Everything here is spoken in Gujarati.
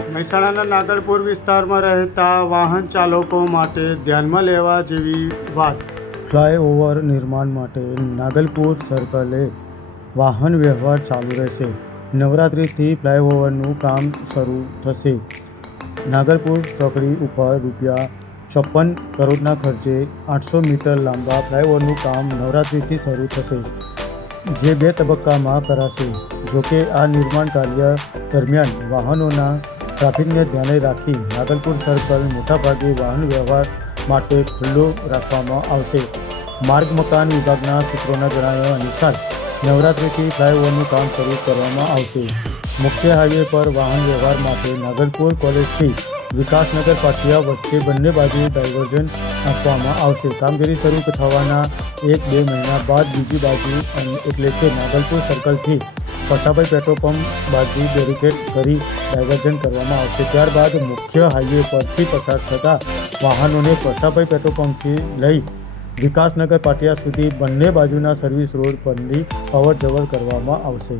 મહેસાણાના નાગલપુર વિસ્તારમાં રહેતા વાહન ચાલકો માટે ધ્યાનમાં લેવા જેવી વાત. ફ્લાયઓવર નિર્માણ માટે નાગલપુર સર્કલે વાહન વ્યવહાર ચાલુ રહેશે. નવરાત્રિથી ફ્લાયઓવરનું કામ શરૂ થશે. નાગલપુર ચોકડી ઉપર રૂપિયા છપ્પન કરોડના ખર્ચે આઠસો મીટર લાંબા ફ્લાયઓવરનું કામ નવરાત્રિથી શરૂ થશે. જે બે તબક્કામાં કરાશે. જોકે આ નિર્માણ કાર્ય દરમિયાન વાહનોના ટ્રાફિકને ધ્યાને રાખી નાગલપુર સર્કલ મોટાભાગે વાહન વ્યવહાર માટે ખુલ્લો રાખવામાં આવશે. માર્ગ મકાન વિભાગના સૂત્રોના જણાવ્યા અનુસાર નવરાત્રિથી ફ્લાયઓવરનું કામ શરૂ કરવામાં આવશે. મુખ્ય હાઈવે પર વાહન વ્યવહાર માટે નાગલપુર કોલેજથી વિકાસનગર પાટિયા વચ્ચે બંને બાજુએ ડાયવર્ઝન આપવામાં આવશે. કામગીરી શરૂ થવાના એક બે મહિના બાદ બીજી બાજુ એટલે કે નાગલપુર સર્કલથી પટાભાઈ પેટ્રોલ પંપ બાજુ બેરિકેડ કરી ડાયવર્ઝન કરવામાં આવશે. ત્યારબાદ મુખ્ય હાઈવે પરથી પસાર થતા વાહનોને પટાભાઈ પેટ્રોલ પંપથી લઈ વિકાસનગર પાટિયા સુધી બંને બાજુના સર્વિસ રોડ પરની અવર જવર કરવામાં આવશે.